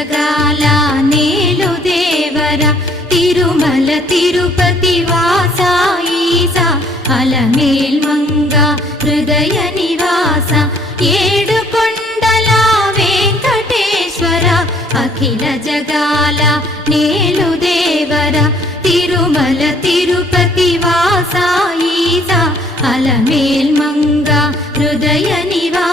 జగాల నేలు దేవర తిరుమల తిరుపతి వాస ఈసా అలమేల్ మంగ హృదయ నివాస ఏడు కొండల వెంకటేశ్వర అఖిల జగాల నేలు దేవర తిరుమల తిరుపతి వాస ఈసా అలమేల్ మంగ హృదయ నివాస